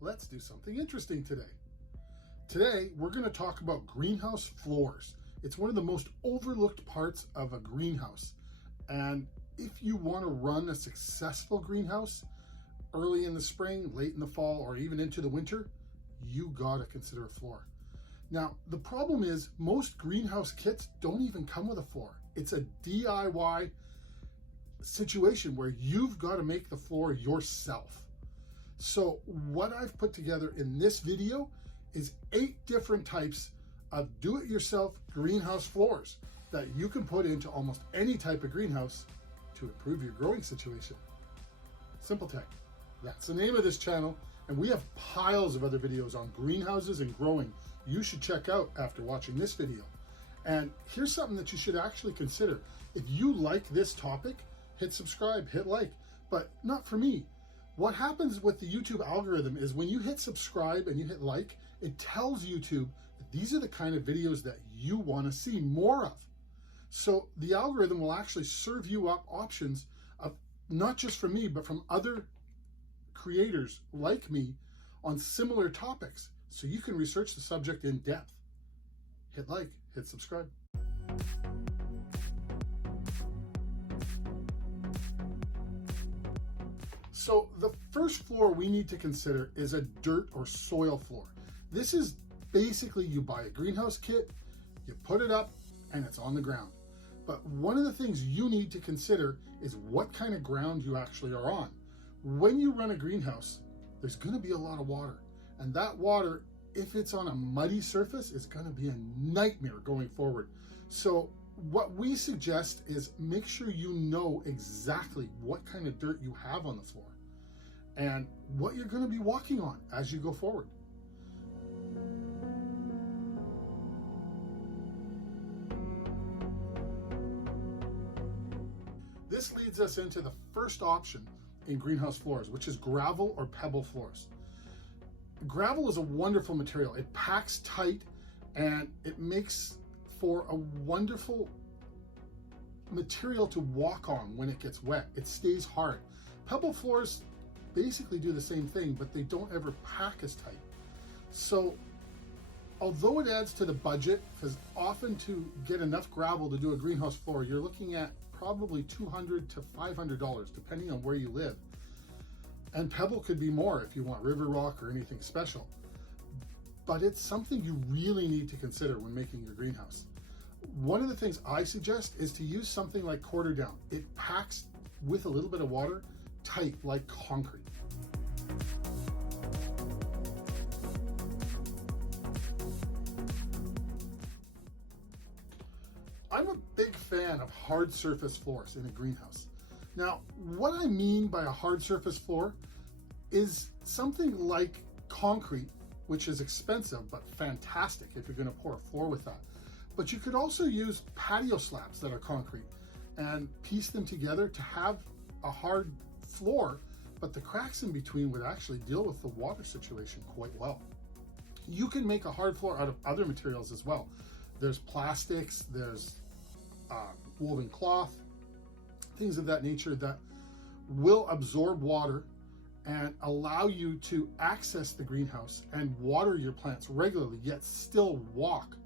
let's do something interesting today. Today, we're going to talk about greenhouse floors. It's one of the most overlooked parts of a greenhouse. And if you want to run a successful greenhouse early in the spring, late in the fall, or even into the winter, you got to consider a floor. Now, the problem is most greenhouse kits don't even come with a floor. It's a DIY situation where you've got to make the floor yourself. So what I've put together in this video is 8 different types of do-it-yourself greenhouse floors that you can put into almost any type of greenhouse to improve your growing situation. Simple Tech, that's the name of this channel, and we have piles of other videos on greenhouses and growing you should check out after watching this video. And here's something that you should actually consider. If you like this topic, hit subscribe, hit like, but not for me. What happens with the YouTube algorithm is when you hit subscribe and you hit like, it tells YouTube that these are the kind of videos that you want to see more of. So the algorithm will actually serve you up options of not just from me, but from other creators like me on similar topics. So you can research the subject in depth. Hit like, hit subscribe. So the first floor we need to consider is a dirt or soil floor. This is basically you buy a greenhouse kit, you put it up, and it's on the ground. But one of the things you need to consider is what kind of ground you actually are on. When you run a greenhouse, there's going to be a lot of water. And that water, if it's on a muddy surface, is going to be a nightmare going forward. So what we suggest is make sure you know exactly what kind of dirt you have on the floor and what you're going to be walking on as you go forward. This leads us into the first option in greenhouse floors, which is gravel or pebble floors. Gravel is a wonderful material. It packs tight and it makes for a wonderful material to walk on when it gets wet. It stays hard. Pebble floors basically do the same thing, but they don't ever pack as tight. So although it adds to the budget, because often to get enough gravel to do a greenhouse floor, you're looking at probably $200 to $500, depending on where you live. And pebble could be more if you want river rock or anything special. But it's something you really need to consider when making your greenhouse. One of the things I suggest is to use something like quarter down. It packs with a little bit of water tight like concrete. I'm a big fan of hard surface floors in a greenhouse. Now, what I mean by a hard surface floor is something like concrete, which is expensive but fantastic if you're going to pour a floor with that. But you could also use patio slabs that are concrete and piece them together to have a hard floor, but the cracks in between would actually deal with the water situation quite well. You can make a hard floor out of other materials as well. There's plastics, there's woven cloth, things of that nature that will absorb water and allow you to access the greenhouse and water your plants regularly, yet still walk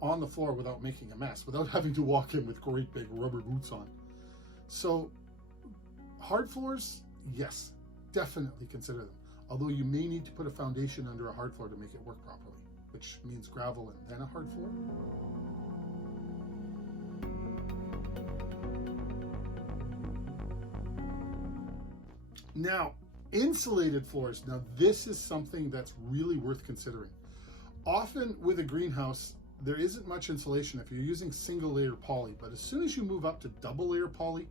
on the floor without making a mess, without having to walk in with great big rubber boots on. So hard floors, yes, definitely consider them. Although you may need to put a foundation under a hard floor to make it work properly, which means gravel and then a hard floor. Now, insulated floors. Now, this is something that's really worth considering. Often with a greenhouse, there isn't much insulation if you're using single layer poly, but as soon as you move up to double layer poly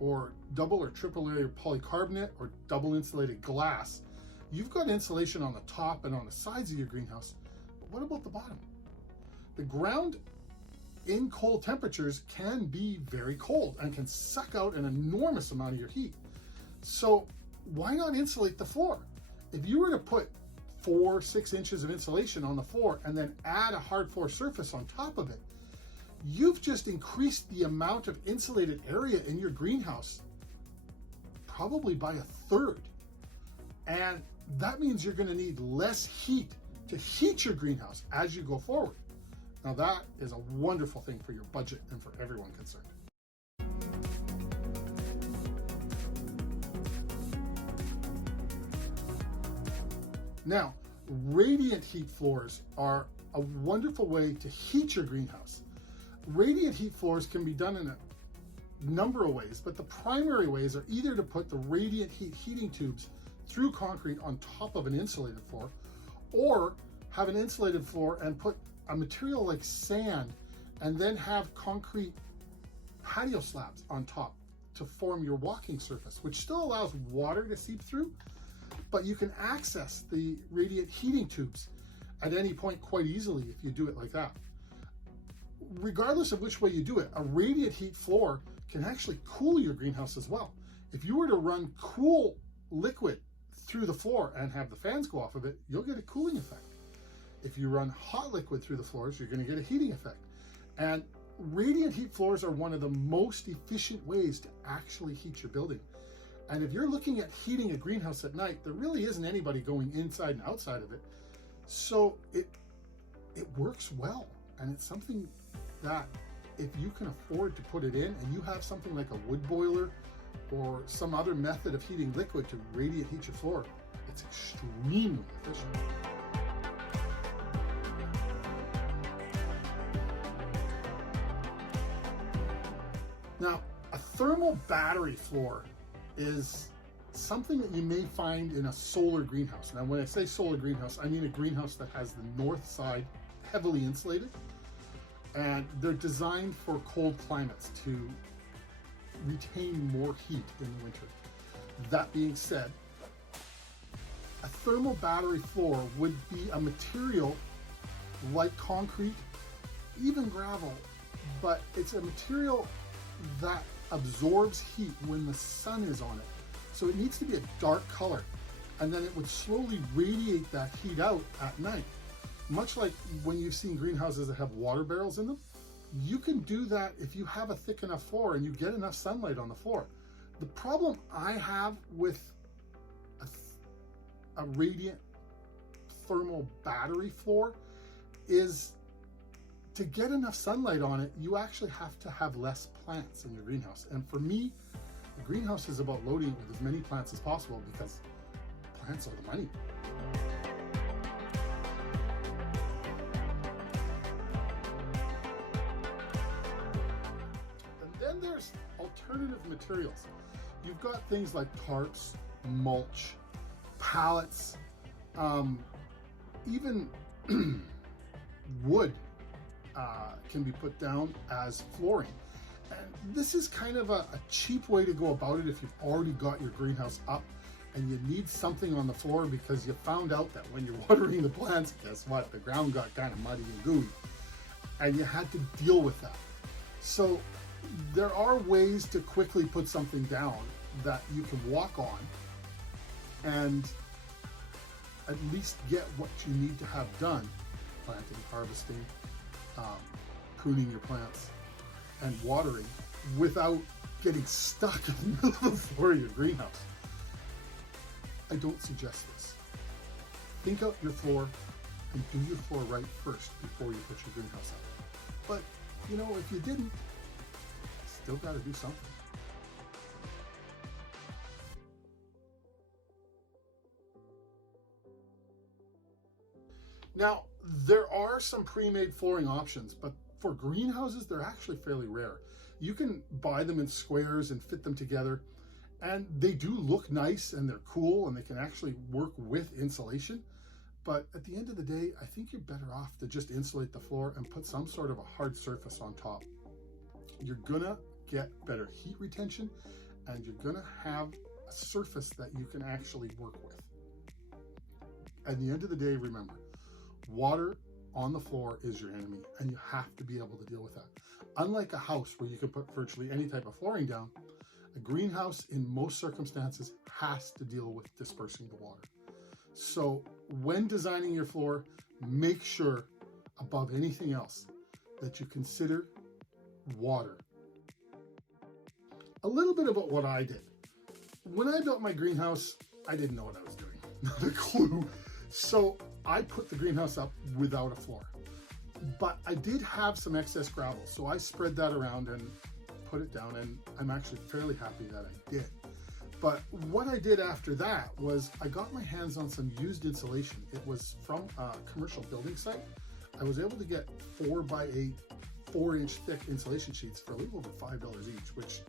or double or triple layer polycarbonate or double insulated glass, you've got insulation on the top and on the sides of your greenhouse. But what about the bottom? The ground in cold temperatures can be very cold and can suck out an enormous amount of your heat. So why not insulate the floor? If you were to put 4-6 inches of insulation on the floor and then add a hard floor surface on top of it, you've just increased the amount of insulated area in your greenhouse probably by 1/3. And that means you're going to need less heat to heat your greenhouse as you go forward. Now that is a wonderful thing for your budget and for everyone concerned. Now, radiant heat floors are a wonderful way to heat your greenhouse. Radiant heat floors can be done in a number of ways, but the primary ways are either to put the radiant heat heating tubes through concrete on top of an insulated floor, or have an insulated floor and put a material like sand and then have concrete patio slabs on top to form your walking surface, which still allows water to seep through, but you can access the radiant heating tubes at any point quite easily if you do it like that. Regardless of which way you do it, a radiant heat floor can actually cool your greenhouse as well. If you were to run cool liquid through the floor and have the fans go off of it, you'll get a cooling effect. If you run hot liquid through the floors, you're going to get a heating effect. And radiant heat floors are one of the most efficient ways to actually heat your building. And if you're looking at heating a greenhouse at night, there really isn't anybody going inside and outside of it. So it works well. And it's something that if you can afford to put it in and you have something like a wood boiler or some other method of heating liquid to radiant heat your floor, it's extremely efficient. Now, a thermal battery floor is something that you may find in a solar greenhouse. Now, when I say solar greenhouse, I mean a greenhouse that has the north side heavily insulated, and they're designed for cold climates to retain more heat in the winter. That being said, a thermal battery floor would be a material like concrete, even gravel, but it's a material that absorbs heat when the sun is on it. So it needs to be a dark color, and then it would slowly radiate that heat out at night. Much like when you've seen greenhouses that have water barrels in them, you can do that if you have a thick enough floor and you get enough sunlight on the floor. The problem I have with a radiant thermal battery floor is to get enough sunlight on it, you actually have to have less plants in your greenhouse. And for me, the greenhouse is about loading it with as many plants as possible because plants are the money. And then there's alternative materials. You've got things like tarps, mulch, pallets, even wood can be put down as flooring. And this is kind of a cheap way to go about it if you've already got your greenhouse up and you need something on the floor because you found out that when you're watering the plants, guess what? The ground got kind of muddy and gooey and you had to deal with that. So there are ways to quickly put something down that you can walk on and at least get what you need to have done: planting, harvesting, pruning your plants, and watering without getting stuck in the middle of the floor of your greenhouse. I don't suggest this. Think out your floor and do your floor right first before you put your greenhouse up. But, you know, if you didn't, still got to do something. Now, there are some pre-made flooring options, but for greenhouses, they're actually fairly rare. You can buy them in squares and fit them together, and they do look nice and they're cool and they can actually work with insulation. But at the end of the day, I think you're better off to just insulate the floor and put some sort of a hard surface on top. You're gonna get better heat retention and you're gonna have a surface that you can actually work with. At the end of the day, remember, water on the floor is your enemy and you have to be able to deal with that. Unlike a house where you can put virtually any type of flooring down, a greenhouse in most circumstances has to deal with dispersing the water. So when designing your floor, make sure above anything else that you consider water. A little bit about what I did. When I built my greenhouse, I didn't know what I was doing. not a clue. So I put the greenhouse up without a floor. But I did have some excess gravel, so I spread that around and put it down, and I'm actually fairly happy that I did. But what I did after that was I got my hands on some used insulation. It was from a commercial building site. I was able to get 4x8, 4-inch thick insulation sheets for a little over $5 each, which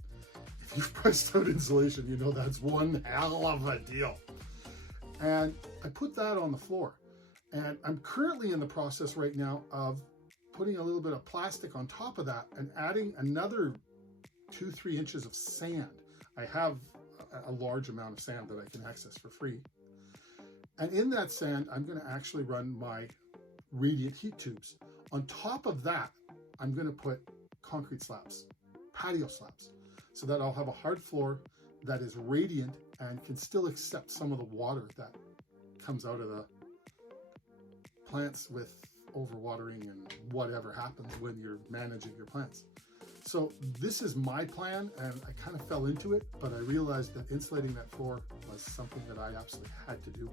if you've priced out insulation, you know that's one hell of a deal. And I put that on the floor. And I'm currently in the process right now of putting a little bit of plastic on top of that and adding another 2-3 inches of sand. I have a large amount of sand that I can access for free. And in that sand, I'm going to actually run my radiant heat tubes. On top of that, I'm going to put concrete slabs, patio slabs, so that I'll have a hard floor that is radiant and can still accept some of the water that comes out of the plants with overwatering and whatever happens when you're managing your plants. So this is my plan, and I kind of fell into it, but I realized that insulating that floor was something that I absolutely had to do.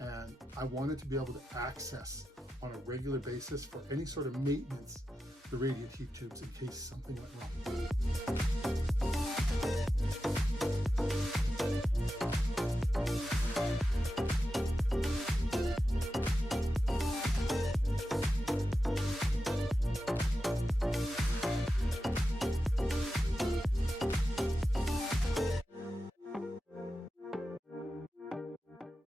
And I wanted to be able to access on a regular basis for any sort of maintenance the radiant heat tubes in case something went wrong.